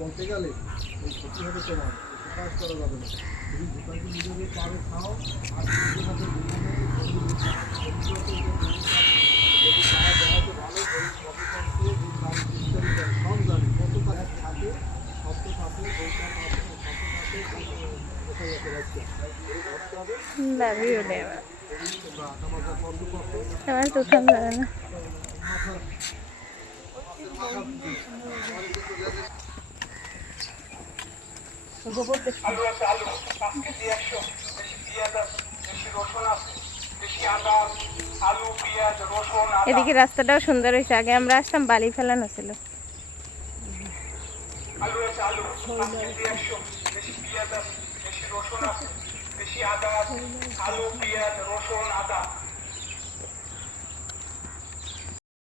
বলতে গেলে ওই ক্ষতি হবে তোমার, কাজ করা যাবে না। তুমি দোকানকে নিজেদের পারো খাও, আর নিজের হাতে সব জানি কত টাকা থাকে, সব তো থাকে, আলু আছে, আলু 5 কেজি 100, বেশি পেঁয়াজ আছে, বেশি রসুন আছে, বেশি আদা, আলু পেঁয়াজ রসুন আদা। এদিকে রাস্তাটাও সুন্দর হয়েছে, আগে আমরা আসতাম বালি ফেলানো ছিল। আলু আছে, আলু 5 কেজি 100, বেশি পেঁয়াজ আছে, বেশি রসুন আছে, বেশি আদা আছে, আলু পেঁয়াজ রসুন আদা।